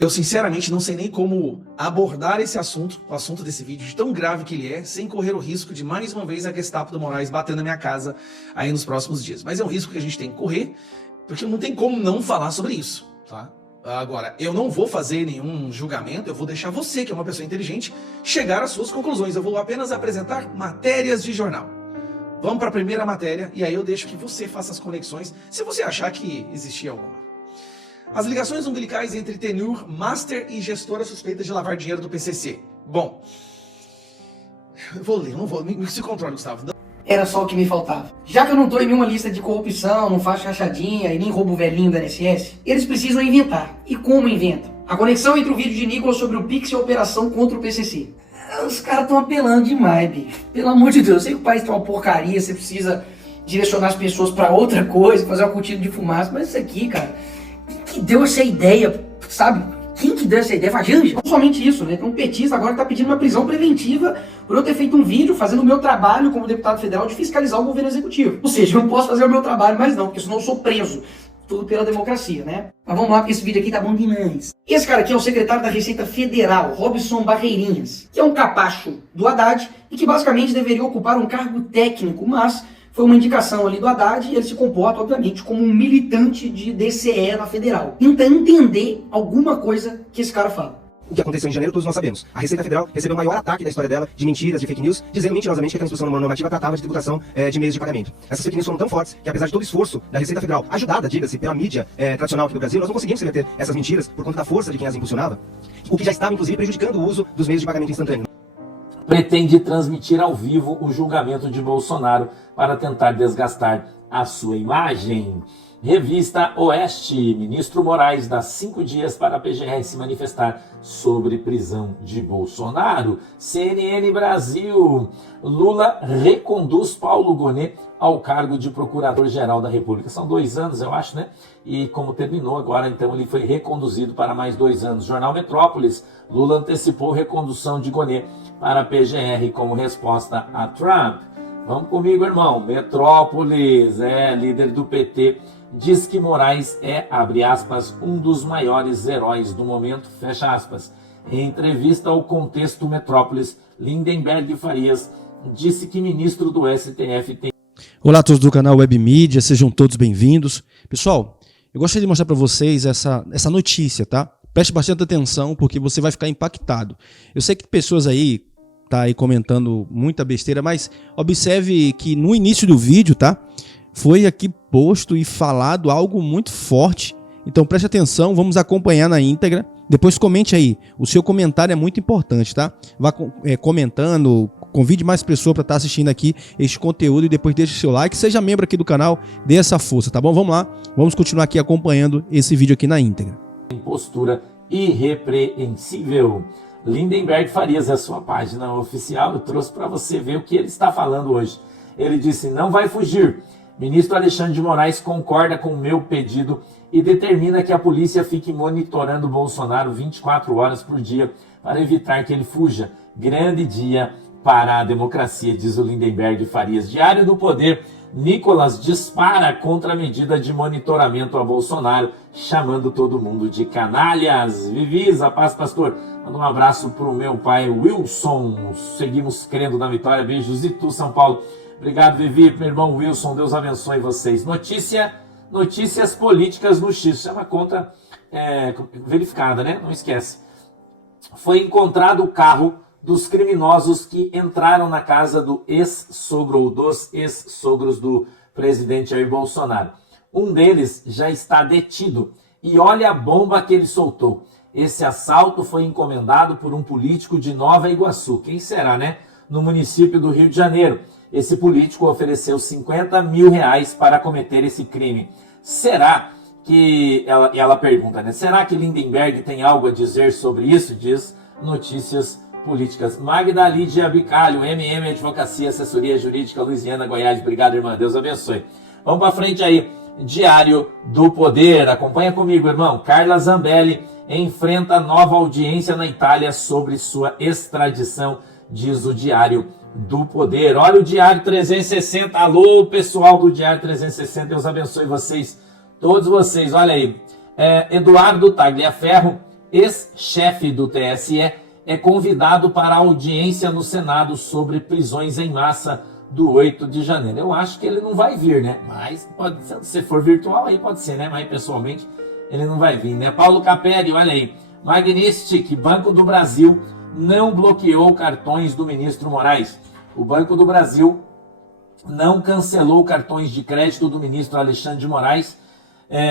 Eu sinceramente não sei nem como abordar esse assunto, o assunto desse vídeo, de tão grave que ele é, sem correr o risco de mais uma vez a Gestapo do Moraes bater na minha casa aí nos próximos dias. Mas é um risco que a gente tem que correr, porque não tem como não falar sobre isso, tá? Agora, eu não vou fazer nenhum julgamento, eu vou deixar você, que é uma pessoa inteligente, chegar às suas conclusões. Eu vou apenas apresentar matérias de jornal. Vamos para a primeira matéria, e aí eu deixo que você faça as conexões, se você achar que existia alguma. As ligações umbilicais entre Tenur, Master e gestora suspeita de lavar dinheiro do PCC. Bom, eu vou ler, não vou, me se controle, Gustavo. Era só o que me faltava. Já que eu não tô em nenhuma lista de corrupção, não faço rachadinha e nem roubo velhinho da INSS, eles precisam inventar. E como inventam? A conexão entre o vídeo de Nicolas sobre o Pix e a operação contra o PCC. Os caras estão apelando demais, bicho. Pelo amor de Deus, eu sei que o país tá uma porcaria, você precisa direcionar as pessoas pra outra coisa, fazer uma cortina de fumaça, mas isso aqui, cara, quem que deu essa ideia, sabe? Quem que deu essa ideia? Foi a Janja? Não somente isso, né? Tem um petista agora que tá pedindo uma prisão preventiva por eu ter feito um vídeo fazendo o meu trabalho como deputado federal de fiscalizar o governo executivo. Ou seja, eu não posso fazer o meu trabalho mais não, porque senão eu sou preso. Tudo pela democracia, né? Mas vamos lá, porque esse vídeo aqui tá bom demais. Esse cara aqui é o secretário da Receita Federal, Robson Barreirinhas, que é um capacho do Haddad e que basicamente deveria ocupar um cargo técnico, mas foi uma indicação ali do Haddad e ele se comporta, obviamente, como um militante de DCE na Federal. Tenta entender alguma coisa que esse cara fala. O que aconteceu em janeiro todos nós sabemos. A Receita Federal recebeu o maior ataque da história dela de mentiras, de fake news, dizendo mentirosamente que a transposição normativa tratava de tributação de meios de pagamento. Essas fake news foram tão fortes que, apesar de todo o esforço da Receita Federal, ajudada, diga-se, pela mídia tradicional aqui do Brasil, nós não conseguimos reverter essas mentiras por conta da força de quem as impulsionava, o que já estava, inclusive, prejudicando o uso dos meios de pagamento instantâneo. Pretende transmitir ao vivo o julgamento de Bolsonaro para tentar desgastar a sua imagem. Revista Oeste, ministro Moraes dá 5 dias para a PGR se manifestar sobre prisão de Bolsonaro. CNN Brasil, Lula reconduz Paulo Gonet ao cargo de Procurador-Geral da República. São 2 anos, eu acho, né? E como terminou agora, então ele foi reconduzido para mais 2 anos. Jornal Metrópolis, Lula antecipou recondução de Gonet para a PGR como resposta a Trump. Vamos comigo, irmão. Metrópolis, líder do PT, diz que Moraes é, abre aspas, um dos maiores heróis do momento, fecha aspas. Em entrevista ao Contexto Metrópolis, Lindenberg Farias disse que ministro do STF tem... Olá a todos do canal Web Mídia, sejam todos bem-vindos. Pessoal, eu gostaria de mostrar para vocês essa notícia, tá? Preste bastante atenção porque você vai ficar impactado. Eu sei que pessoas aí tá aí comentando muita besteira, mas observe que no início do vídeo, tá? Foi aqui posto e falado algo muito forte. Então preste atenção, vamos acompanhar na íntegra. Depois comente aí, o seu comentário é muito importante, tá? Vá comentando, convide mais pessoas para estar assistindo aqui este conteúdo e depois deixe o seu like. Seja membro aqui do canal, dê essa força, tá bom? Vamos lá, vamos continuar aqui acompanhando esse vídeo aqui na íntegra. Postura irrepreensível. Lindenberg Farias é a sua página oficial. Eu trouxe para você ver o que ele está falando hoje. Ele disse: não vai fugir. Ministro Alexandre de Moraes concorda com o meu pedido e determina que a polícia fique monitorando Bolsonaro 24 horas por dia para evitar que ele fuja. Grande dia para a democracia, diz o Lindenberg Farias. Diário do Poder, Nicolas dispara contra a medida de monitoramento a Bolsonaro, chamando todo mundo de canalhas. Vivisa, paz, pastor. Manda um abraço para o meu pai Wilson. Seguimos crendo na vitória. Beijos. E tu, São Paulo? Obrigado, Vivi. Meu irmão Wilson, Deus abençoe vocês. Notícias políticas no X. É uma conta verificada, né? Não esquece. Foi encontrado o carro dos criminosos que entraram na casa do ex-sogro ou dos ex-sogros do presidente Jair Bolsonaro. Um deles já está detido e olha a bomba que ele soltou. Esse assalto foi encomendado por um político de Nova Iguaçu. Quem será, né? No município do Rio de Janeiro. Esse político ofereceu 50 mil reais para cometer esse crime. Será que... Ela pergunta, né? Será que Lindenberg tem algo a dizer sobre isso? Diz Notícias Políticas. Magda Lídia Bicalho, MM Advocacia, Assessoria Jurídica, Luisiana, Goiás. Obrigado, irmã. Deus abençoe. Vamos para frente aí. Diário do Poder. Acompanha comigo, irmão. Carla Zambelli enfrenta nova audiência na Itália sobre sua extradição, diz o Diário do Poder. Olha o Diário 360. Alô, pessoal do Diário 360. Deus abençoe vocês, todos vocês. Olha aí. Eduardo Tagliaferro ex-chefe do TSE, é convidado para audiência no Senado sobre prisões em massa do 8 de janeiro. Eu acho que ele não vai vir, né? Mas pode, se for virtual, aí pode ser, né? Mas pessoalmente ele não vai vir, né? Paulo Capelli, olha aí. Magnistic, Banco do Brasil não bloqueou cartões do ministro Moraes. O Banco do Brasil não cancelou cartões de crédito do ministro Alexandre de Moraes.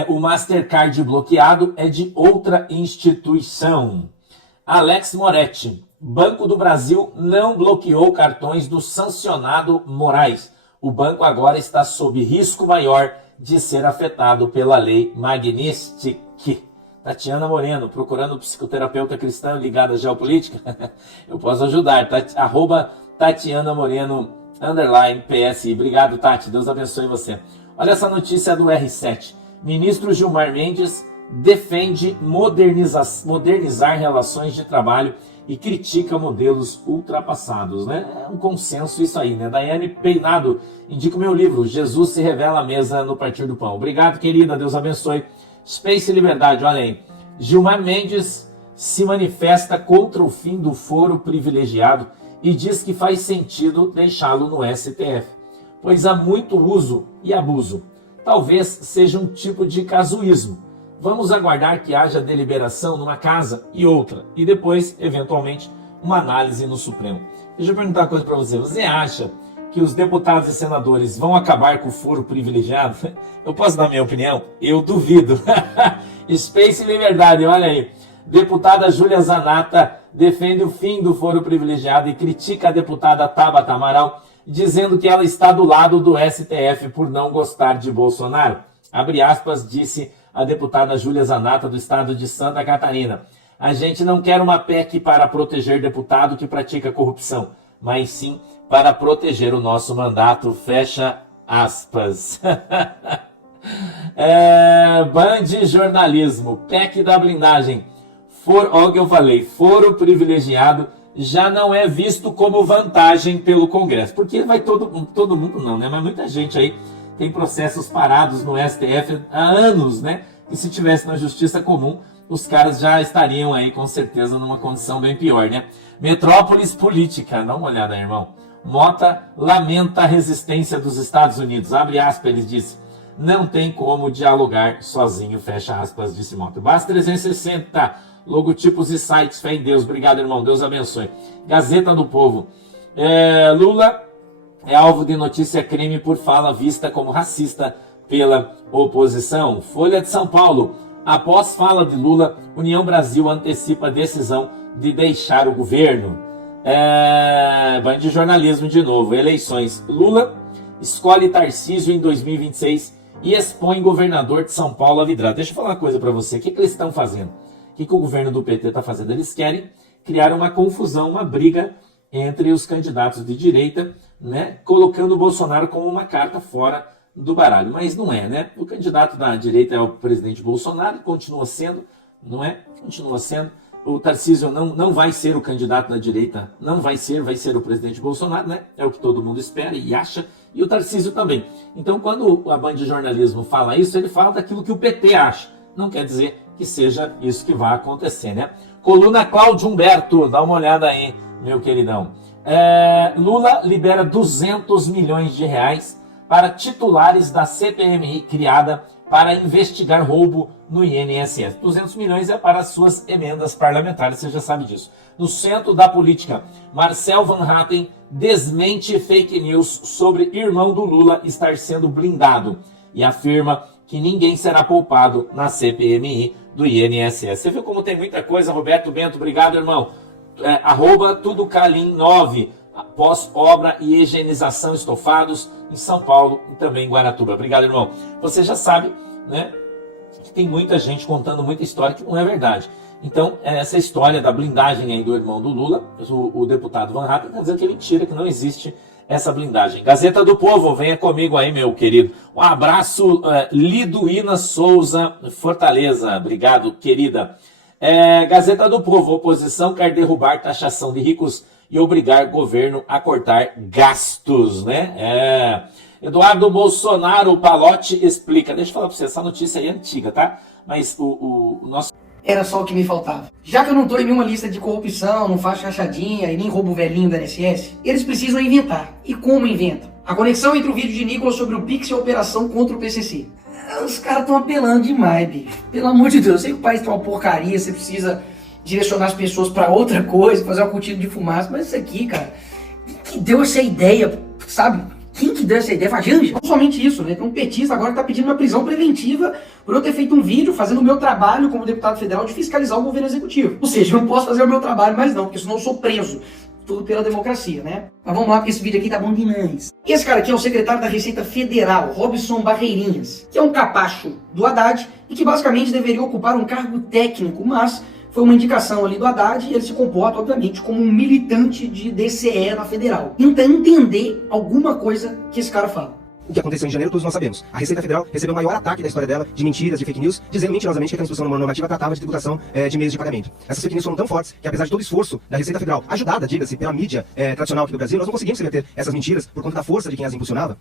O Mastercard bloqueado é de outra instituição. Alex Moretti, Banco do Brasil não bloqueou cartões do sancionado Moraes. O banco agora está sob risco maior de ser afetado pela lei Magnistic. Tatiana Moreno, procurando psicoterapeuta cristã ligada à geopolítica? Eu posso ajudar. Arroba Tatiana Moreno, _PSI. Obrigado, Tati. Deus abençoe você. Olha essa notícia do R7. Ministro Gilmar Mendes defende modernizar relações de trabalho e critica modelos ultrapassados, né? É um consenso isso aí, né? Daiane Peinado indica o meu livro, Jesus se revela à mesa no Partir do Pão. Obrigado, querida. Deus abençoe. Space Liberdade, olha aí. Gilmar Mendes se manifesta contra o fim do foro privilegiado e diz que faz sentido deixá-lo no STF, pois há muito uso e abuso. Talvez seja um tipo de casuísmo. Vamos aguardar que haja deliberação numa casa e outra, e depois, eventualmente, uma análise no Supremo. Deixa eu perguntar uma coisa para você. Você acha que os deputados e senadores vão acabar com o foro privilegiado? Eu posso dar minha opinião? Eu duvido. Space Liberdade, olha aí. Deputada Júlia Zanata defende o fim do foro privilegiado e critica a deputada Tabata Amaral, dizendo que ela está do lado do STF por não gostar de Bolsonaro. Abre aspas, disse a deputada Júlia Zanata do estado de Santa Catarina. A gente não quer uma PEC para proteger deputado que pratica corrupção, mas sim para proteger o nosso mandato, fecha aspas. Band Jornalismo, PEC da blindagem. Olha o que eu falei, foro privilegiado já não é visto como vantagem pelo Congresso. Porque vai todo mundo não, né? Mas muita gente aí tem processos parados no STF há anos, né? E se tivesse na justiça comum, os caras já estariam aí com certeza numa condição bem pior, né? Metrópolis política, dá uma olhada aí, irmão. Mota lamenta a resistência dos Estados Unidos. Abre aspas, ele disse. Não tem como dialogar sozinho, fecha aspas, disse Mota. Basta 360, logotipos e sites, fé em Deus. Obrigado, irmão, Deus abençoe. Gazeta do Povo. Lula é alvo de notícia crime por fala vista como racista pela oposição. Folha de São Paulo. Após fala de Lula, União Brasil antecipa a decisão de deixar o governo. Band de jornalismo de novo. Eleições. Lula escolhe Tarcísio em 2026 e expõe governador de São Paulo a vidrado. Deixa eu falar uma coisa para você. O que eles estão fazendo? O que o governo do PT está fazendo? Eles querem criar uma confusão, uma briga entre os candidatos de direita, né? Colocando o Bolsonaro como uma carta fora do baralho. Mas não é, né? O candidato da direita é o presidente Bolsonaro, continua sendo, não é? Continua sendo. O Tarcísio não vai ser o candidato da direita, não vai ser o presidente Bolsonaro, né? É o que todo mundo espera e acha, e o Tarcísio também. Então, quando a Band de Jornalismo fala isso, ele fala daquilo que o PT acha. Não quer dizer que seja isso que vai acontecer, né? Coluna Cláudio Humberto, dá uma olhada aí, meu queridão. Lula libera 200 milhões de reais para titulares da CPMI criada para investigar roubo no INSS. 200 milhões é para as suas emendas parlamentares, você já sabe disso. No centro da política, Marcel Van Hatten desmente fake news sobre irmão do Lula estar sendo blindado e afirma que ninguém será poupado na CPMI do INSS. Você viu como tem muita coisa, Roberto Bento, obrigado, irmão. @tudocalim9, pós-obra e higienização estofados em São Paulo e também em Guaratuba. Obrigado, irmão. Você já sabe, né, que tem muita gente contando muita história que não é verdade. Então, essa história da blindagem aí do irmão do Lula, o deputado Van Hatten, está dizendo que é mentira, que não existe essa blindagem. Gazeta do Povo, venha comigo aí, meu querido. Um abraço, Liduína Souza, Fortaleza. Obrigado, querida. Gazeta do Povo, oposição quer derrubar taxação de ricos e obrigar governo a cortar gastos, né? Eduardo Bolsonaro, Palotti explica. Deixa eu falar para você, essa notícia aí é antiga, tá? Mas o nosso Era só o que me faltava. Já que eu não tô em nenhuma lista de corrupção, não faço rachadinha e nem roubo velhinho da INSS, eles precisam inventar. E como inventam? A conexão entre o vídeo de Nicolas sobre o Pix e a operação contra o PCC. Os caras estão apelando demais, bicho. Pelo amor de Deus, eu sei que o país tá uma porcaria, você precisa direcionar as pessoas pra outra coisa, fazer uma cortina de fumaça, mas isso aqui, cara, quem que deu essa ideia, sabe? Quem que deu essa ideia? Foi a Janja? Não somente isso, né? Tem um petista agora que tá pedindo uma prisão preventiva por eu ter feito um vídeo fazendo o meu trabalho como deputado federal de fiscalizar o governo executivo. Ou seja, eu não posso fazer o meu trabalho mais não, porque senão eu sou preso. Tudo pela democracia, né? Mas vamos lá, porque esse vídeo aqui tá bom demais. Esse cara aqui é o secretário da Receita Federal, Robson Barreirinhas, que é um capacho do Haddad e que basicamente deveria ocupar um cargo técnico, mas foi uma indicação ali do Haddad e ele se comporta, obviamente, como um militante de DCE na Federal. Tenta entender alguma coisa que esse cara fala. O que aconteceu em janeiro todos nós sabemos. A Receita Federal recebeu o maior ataque da história dela de mentiras, de fake news, dizendo mentirosamente que a transposição normativa tratava de tributação de meios de pagamento. Essas fake news foram tão fortes que, apesar de todo o esforço da Receita Federal, ajudada, diga-se, pela mídia tradicional aqui do Brasil, nós não conseguimos reverter essas mentiras por conta da força de quem as impulsionava,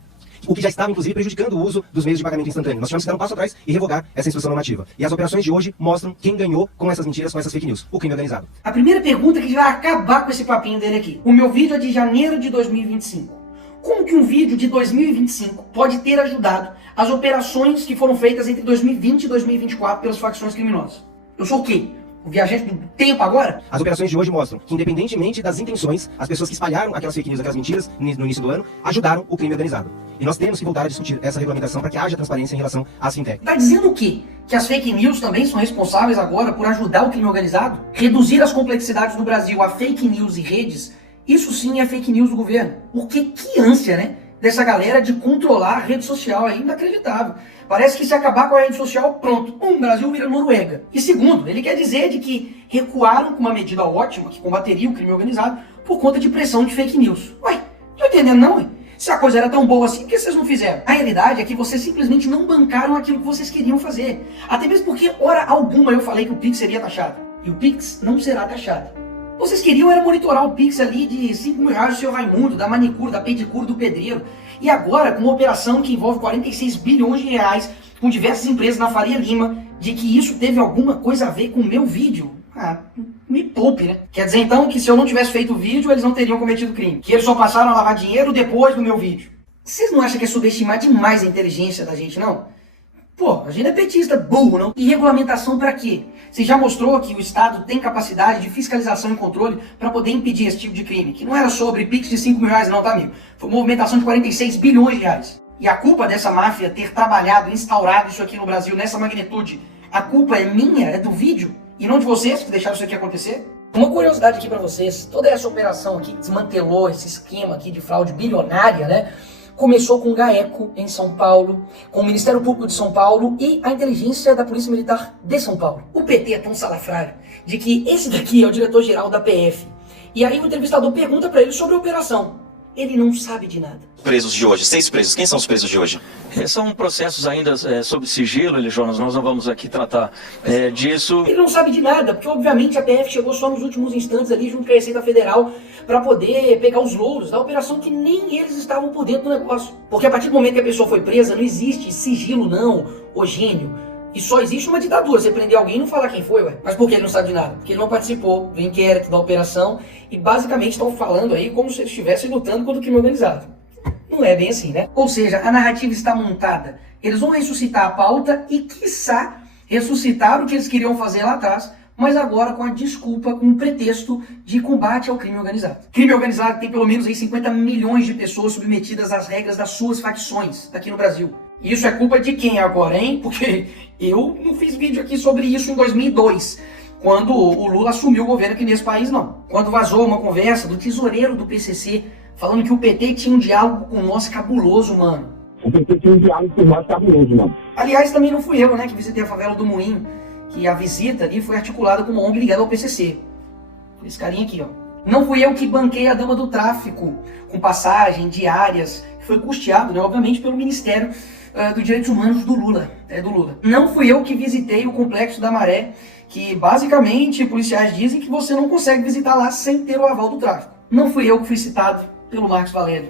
o que já estava, inclusive, prejudicando o uso dos meios de pagamento instantâneo. Nós tivemos que dar um passo atrás e revogar essa instrução normativa. E as operações de hoje mostram quem ganhou com essas mentiras, com essas fake news: o crime organizado. A primeira pergunta que vai acabar com esse papinho dele aqui. O meu vídeo é de janeiro de 2025. Como que um vídeo de 2025 pode ter ajudado as operações que foram feitas entre 2020 e 2024 pelas facções criminosas? Eu sou o quê? O viajante do tempo agora? As operações de hoje mostram que, independentemente das intenções, as pessoas que espalharam aquelas fake news, aquelas mentiras no início do ano, ajudaram o crime organizado. E nós temos que voltar a discutir essa regulamentação para que haja transparência em relação às fintechs. Tá dizendo o quê? Que as fake news também são responsáveis agora por ajudar o crime organizado? Reduzir as complexidades do Brasil a fake news e redes? Isso sim é fake news do governo. Porque que ânsia, né? Dessa galera de controlar a rede social, é inacreditável. Parece que se acabar com a rede social, pronto, o Brasil vira Noruega. E segundo, ele quer dizer de que recuaram com uma medida ótima que combateria o crime organizado por conta de pressão de fake news. Ué, não tô entendendo não, ué? Se a coisa era tão boa assim, por que vocês não fizeram? A realidade é que vocês simplesmente não bancaram aquilo que vocês queriam fazer. Até mesmo porque, hora alguma, eu falei que o Pix seria taxado. E o Pix não será taxado. Vocês queriam era monitorar o Pix ali de 5 mil reais do seu Raimundo, da manicure, da pedicure, do pedreiro. E agora, com uma operação que envolve 46 bilhões de reais, com diversas empresas na Faria Lima, de que isso teve alguma coisa a ver com o meu vídeo. Ah, me poupe, né? Quer dizer então que se eu não tivesse feito o vídeo, eles não teriam cometido crime. Que eles só passaram a lavar dinheiro depois do meu vídeo. Vocês não acham que é subestimar demais a inteligência da gente, não? Pô, a gente é petista, burro, não? E regulamentação pra quê? Você já mostrou que o Estado tem capacidade de fiscalização e controle para poder impedir esse tipo de crime. Que não era sobre Pix de 5 mil reais não, tá, amigo? Foi movimentação de 46 bilhões de reais. E a culpa dessa máfia ter trabalhado, instaurado isso aqui no Brasil nessa magnitude, a culpa é minha, é do vídeo, e não de vocês que deixaram isso aqui acontecer? Uma curiosidade aqui pra vocês, toda essa operação aqui que desmantelou esse esquema aqui de fraude bilionária, né? Começou com o GAECO em São Paulo, com o Ministério Público de São Paulo e a inteligência da Polícia Militar de São Paulo. O PT é tão salafrário de que esse daqui é o diretor-geral da PF. E aí o entrevistador pergunta pra ele sobre a operação. Ele não sabe de nada. Presos de hoje, 6 presos. Quem são os presos de hoje? São processos ainda sob sigilo, Jonas, nós não vamos aqui tratar disso. Ele não sabe de nada, porque obviamente a PF chegou só nos últimos instantes ali junto com a Receita Federal para poder pegar os louros da operação que nem eles estavam por dentro do negócio. Porque a partir do momento que a pessoa foi presa, não existe sigilo não, ô gênio. E só existe uma ditadura, você prender alguém e não falar quem foi, ué. Mas por que ele não sabe de nada? Porque ele não participou do inquérito, da operação, e basicamente estão falando aí como se eles estivessem lutando contra o crime organizado. Não é bem assim, né? Ou seja, a narrativa está montada. Eles vão ressuscitar a pauta e, quiçá, ressuscitar o que eles queriam fazer lá atrás, mas agora com a desculpa, com o pretexto de combate ao crime organizado. Crime organizado tem pelo menos aí 50 milhões de pessoas submetidas às regras das suas facções aqui no Brasil. E isso é culpa de quem agora, hein? Porque eu não fiz vídeo aqui sobre isso em 2002, quando o Lula assumiu o governo aqui nesse país, não. Quando vazou uma conversa do tesoureiro do PCC, falando que o PT tinha um diálogo com nós cabuloso, mano. O PT tinha um diálogo com nós cabuloso, mano. Aliás, também não fui eu, né, que visitei a favela do Moinho, que a visita ali foi articulada com uma ONG ligada ao PCC. Esse carinha aqui, ó. Não fui eu que banquei a dama do tráfico, com passagem, diárias, que foi custeado, né, obviamente, pelo Ministério dos Direitos Humanos do Lula. Não fui eu que visitei o Complexo da Maré, que basicamente policiais dizem que você não consegue visitar lá sem ter o aval do tráfico. Não fui eu que fui citado pelo Marcos Valério.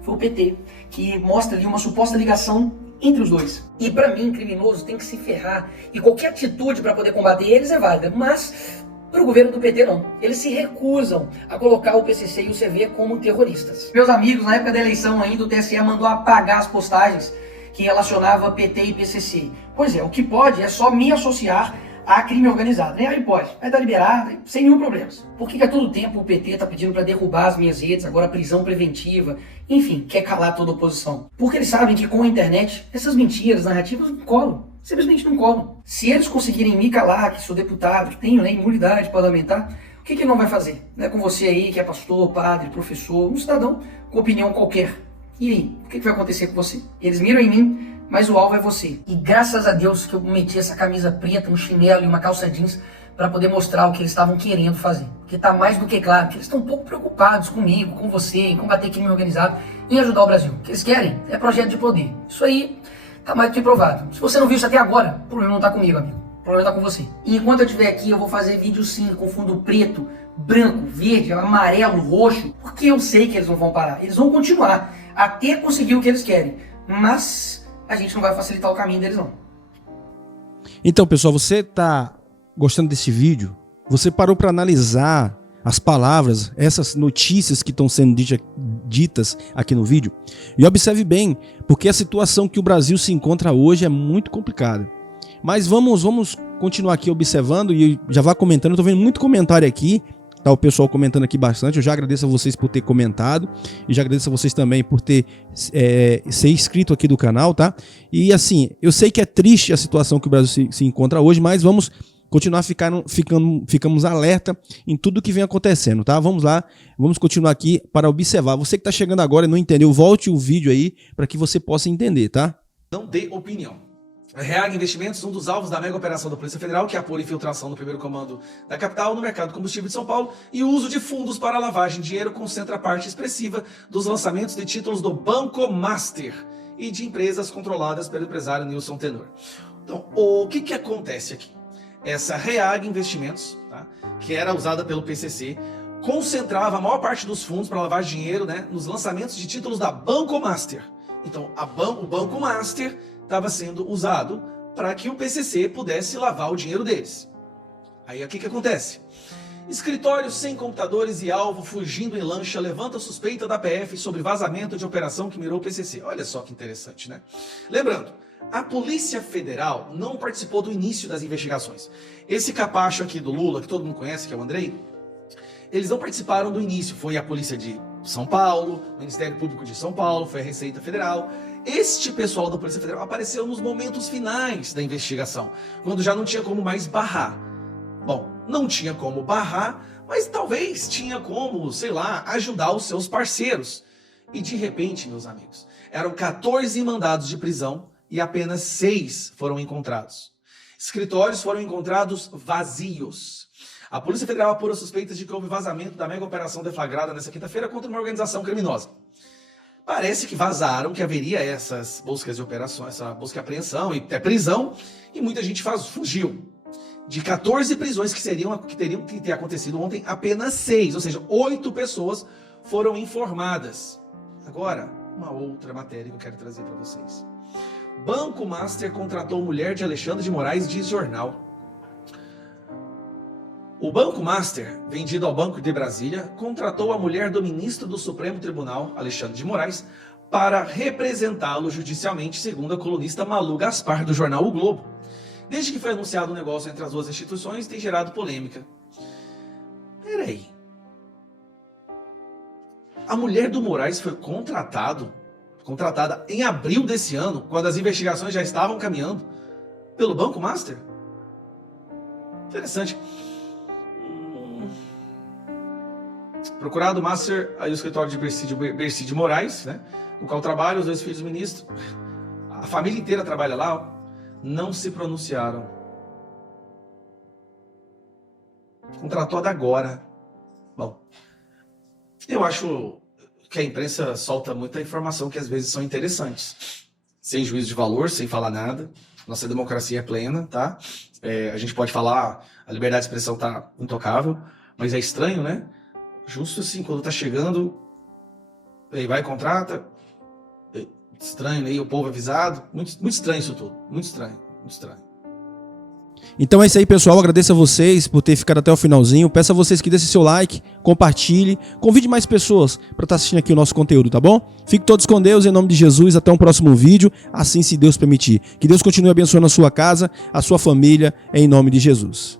Foi o PT, que mostra ali uma suposta ligação entre os dois. E pra mim, criminoso tem que se ferrar. E qualquer atitude pra poder combater eles é válida. Mas pro governo do PT não. Eles se recusam a colocar o PCC e o CV como terroristas. Meus amigos, na época da eleição ainda, o TSE mandou apagar as postagens que relacionava PT e PCC. Pois é, o que pode é só me associar a crime organizado. Nem aí pode, vai estar liberado, sem nenhum problema. Por que a todo tempo o PT está pedindo para derrubar as minhas redes, agora prisão preventiva, enfim, quer calar toda a oposição? Porque eles sabem que com a internet, essas mentiras, narrativas não colam, simplesmente não colam. Se eles conseguirem me calar, que sou deputado, que tenho, né, imunidade parlamentar, o que ele não vai fazer? Não é com você aí, que é pastor, padre, professor, um cidadão com opinião qualquer. E aí, o que vai acontecer com você? Eles miram em mim, mas o alvo é você. E graças a Deus que eu meti essa camisa preta, um chinelo e uma calça jeans para poder mostrar o que eles estavam querendo fazer. Porque tá mais do que claro que eles estão um pouco preocupados comigo, com você, em combater crime organizado, em ajudar o Brasil. O que eles querem é projeto de poder. Isso aí tá mais do que provado. Se você não viu isso até agora, o problema não tá comigo, amigo. O problema tá com você. E enquanto eu estiver aqui, eu vou fazer vídeo sim, com fundo preto, branco, verde, amarelo, roxo, porque eu sei que eles não vão parar. Eles vão continuar até conseguir o que eles querem. Mas a gente não vai facilitar o caminho deles, não. Então, pessoal, você tá gostando desse vídeo? Você parou para analisar as palavras, essas notícias que estão sendo ditas aqui no vídeo? E observe bem, porque a situação que o Brasil se encontra hoje é muito complicada. Mas vamos continuar aqui observando e já vá comentando. Eu tô vendo muito comentário aqui. Tá o pessoal comentando aqui bastante. Eu já agradeço a vocês por ter comentado e já agradeço a vocês também por ter ser inscrito aqui do canal, tá? E assim, eu sei que é triste a situação que o Brasil se encontra hoje, mas vamos continuar ficamos alerta em tudo que vem acontecendo, tá? Vamos lá, vamos continuar aqui para observar. Você que tá chegando agora e não entendeu, volte o vídeo aí para que você possa entender, tá? Não dê opinião. Reag Investimentos, um dos alvos da mega operação da Polícia Federal, que apura infiltração no primeiro comando da capital no mercado de combustível de São Paulo e o uso de fundos para lavagem de dinheiro, concentra parte expressiva dos lançamentos de títulos do Banco Master e de empresas controladas pelo empresário Nilson Tenor. Então, o que acontece aqui? Essa Reag Investimentos, tá, que era usada pelo PCC, concentrava a maior parte dos fundos para lavar dinheiro, né, nos lançamentos de títulos da Banco Master. Então, o Banco Master estava sendo usado para que o PCC pudesse lavar o dinheiro deles. Aí o que acontece? Escritórios sem computadores e alvo fugindo em lancha levanta suspeita da PF sobre vazamento de operação que mirou o PCC. Olha só que interessante, né? Lembrando, a Polícia Federal não participou do início das investigações. Esse capacho aqui do Lula, que todo mundo conhece, que é o Andrei, eles não participaram do início. Foi a Polícia de São Paulo, o Ministério Público de São Paulo, foi a Receita Federal. Este pessoal da Polícia Federal apareceu nos momentos finais da investigação, quando já não tinha como mais barrar. Bom, não tinha como barrar, mas talvez tinha como, sei lá, ajudar os seus parceiros. E de repente, meus amigos, eram 14 mandados de prisão e apenas 6 foram encontrados. Escritórios foram encontrados vazios. A Polícia Federal apura suspeitas de que houve vazamento da mega operação deflagrada nesta quinta-feira contra uma organização criminosa. Parece que vazaram que haveria essas buscas de operação, essa busca e apreensão e até prisão, e muita gente fugiu. De 14 prisões que teriam que ter acontecido ontem, apenas 6, ou seja, 8 pessoas foram informadas. Agora, uma outra matéria que eu quero trazer para vocês. Banco Master contratou mulher de Alexandre de Moraes, diz jornal. O Banco Master, vendido ao Banco de Brasília, contratou a mulher do ministro do Supremo Tribunal, Alexandre de Moraes, para representá-lo judicialmente, segundo a colunista Malu Gaspar, do jornal O Globo. Desde que foi anunciado o negócio entre as duas instituições, tem gerado polêmica. Peraí. A mulher do Moraes foi contratada em abril desse ano, quando as investigações já estavam caminhando, pelo Banco Master? Interessante. Procurado Master, aí o escritório de Bercy de Moraes, né, no qual trabalham os 2 filhos do ministro. A família inteira trabalha lá, ó, não se pronunciaram. Contratou agora. Bom, eu acho que a imprensa solta muita informação que às vezes são interessantes. Sem juízo de valor, sem falar nada. Nossa democracia é plena, tá? A gente pode falar, a liberdade de expressão tá intocável, mas é estranho, né? Justo assim, quando tá chegando, aí vai, contrata, estranho aí, o povo avisado. Muito estranho isso tudo. Muito estranho. Então é isso aí, pessoal. Eu agradeço a vocês por ter ficado até o finalzinho. Peço a vocês que deixem seu like, compartilhe, convide mais pessoas para estar assistindo aqui o nosso conteúdo, tá bom? Fiquem todos com Deus, em nome de Jesus. Até um próximo vídeo, assim se Deus permitir. Que Deus continue abençoando a sua casa, a sua família, em nome de Jesus.